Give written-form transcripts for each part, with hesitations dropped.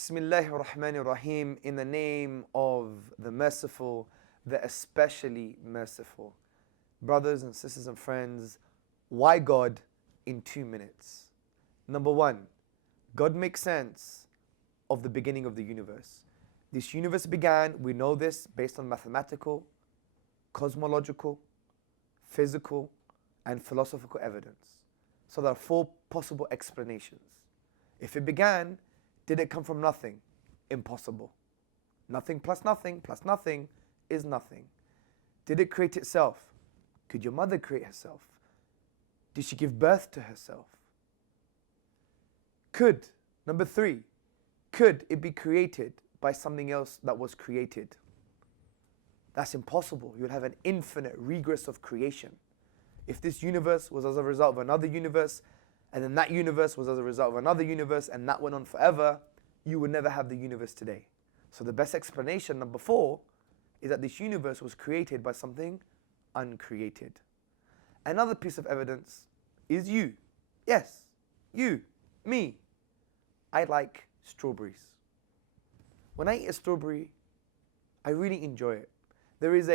Bismillahir Rahmanir Rahim, in the name of the merciful, the especially merciful. Brothers and sisters and friends, why God in 2 minutes? Number one, God makes sense of the beginning of the universe. This universe began, we know this, based on mathematical, cosmological, physical, and philosophical evidence. So there are four possible explanations. If it began, did it come from nothing? Impossible. Nothing plus nothing is nothing. Did it create itself? Could your mother create herself? Did she give birth to herself? Number three, could it be created by something else that was created? That's impossible. You would have an infinite regress of creation. If this universe was as a result of another universe, and then that universe was as a result of another universe, and that went on forever, you would never have the universe today. So the best explanation, number four, is that this universe was created by something uncreated. Another piece of evidence is you. Yes, you, me. I like strawberries. When I eat a strawberry, I really enjoy it. There is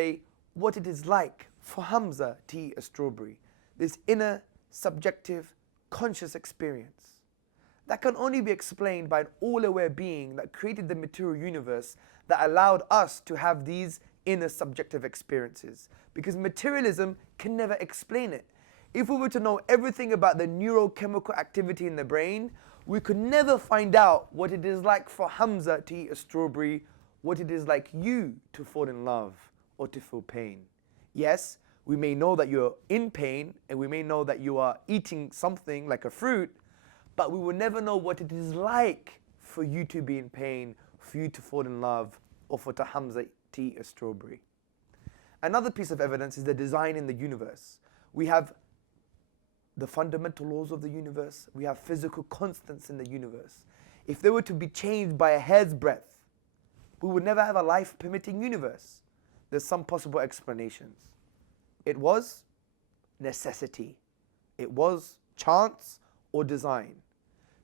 what it is like for Hamza to eat a strawberry. This inner, subjective, conscious experience that can only be explained by an all-aware being that created the material universe that allowed us to have these inner subjective experiences. Because materialism can never explain it. If we were to know everything about the neurochemical activity in the brain, we could never find out what it is like for Hamza to eat a strawberry, what it is like you to fall in love or to feel pain. Yes, we may know that you're in pain and we may know that you are eating something like a fruit, but we will never know what it is like for you to be in pain, for you to fall in love, or for Hamza to eat a strawberry. Another piece of evidence is the design in the universe. We have the fundamental laws of the universe. We have physical constants in the universe. If they were to be changed by a hair's breadth, we would never have a life-permitting universe. There's some possible explanations. It was necessity. It was chance or design.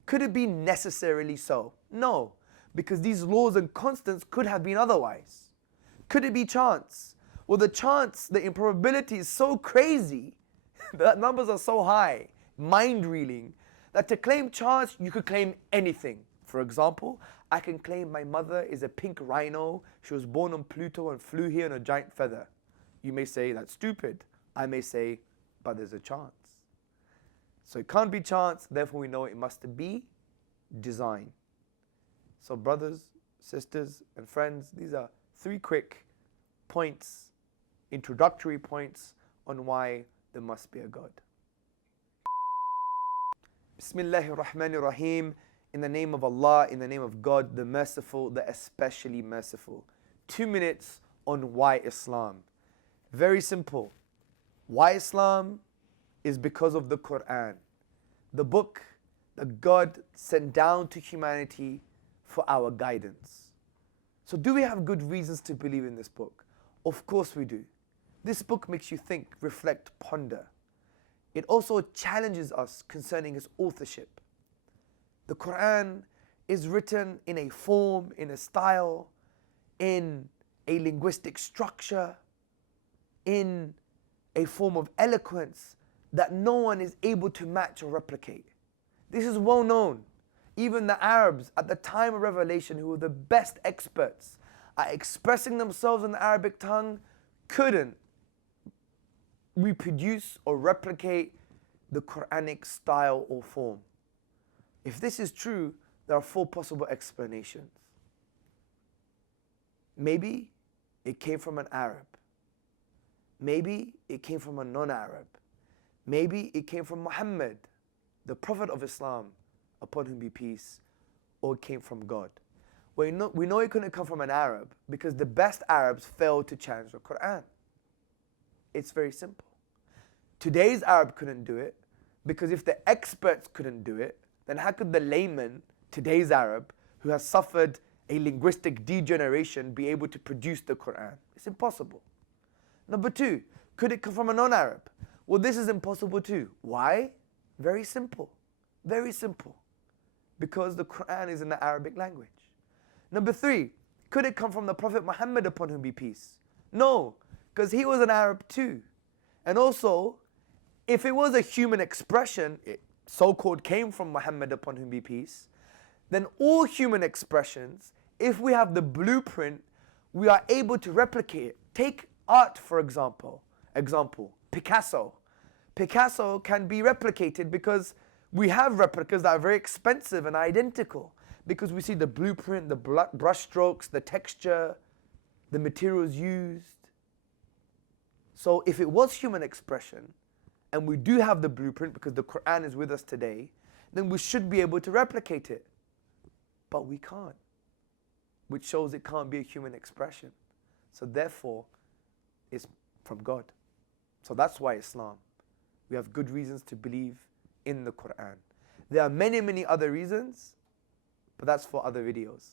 Could it be necessarily so? No, because these laws and constants could have been otherwise. Could it be chance? Well, the improbability is so crazy, the numbers are so high, mind-reeling, that to claim chance, you could claim anything. For example, I can claim my mother is a pink rhino, she was born on Pluto and flew here on a giant feather. You may say that's stupid. I may say, but there's a chance. So it can't be chance, therefore we know it must be design. So brothers, sisters, and friends, these are three quick points, introductory points on why there must be a God. Bismillahir Rahmanir Rahim, in the name of Allah, in the name of God, the merciful, the especially merciful. 2 minutes on why Islam. Very simple. Why Islam is because of the Quran, the book that God sent down to humanity for our guidance. So do we have good reasons to believe in this book? Of course we do. This book makes you think, reflect, ponder. It also challenges us concerning its authorship. The Quran is written in a form, in a style, in a linguistic structure, in a form of eloquence that no one is able to match or replicate. This is well known. Even the Arabs at the time of revelation, who were the best experts at expressing themselves in the Arabic tongue, couldn't reproduce or replicate the Quranic style or form. If this is true, there are four possible explanations. Maybe it came from an Arab. Maybe it came from a non-Arab. Maybe it came from Muhammad, the Prophet of Islam, upon whom be peace, or it came from God. We know it couldn't come from an Arab because the best Arabs failed to challenge the Quran. It's very simple. Today's Arab couldn't do it because if the experts couldn't do it, then how could the layman, today's Arab, who has suffered a linguistic degeneration, be able to produce the Quran? It's impossible. Number two, could it come from a non-Arab? Well, this is impossible too. Why? Very simple. Very simple. Because the Quran is in the Arabic language. Number 3, could it come from the Prophet Muhammad upon whom be peace? No, because he was an Arab too. And also, if it was a human expression, it so-called came from Muhammad upon whom be peace, then all human expressions, if we have the blueprint, we are able to replicate it. Take art, for example. Picasso. Picasso can be replicated because we have replicas that are very expensive and identical, because we see the blueprint, the brush strokes, the texture, the materials used. So if it was human expression, and we do have the blueprint because the Quran is with us today, then we should be able to replicate it. But we can't, which shows it can't be a human expression. So therefore, it's from God. So that's why Islam, we have good reasons to believe in the Quran. There are many, many other reasons, but that's for other videos.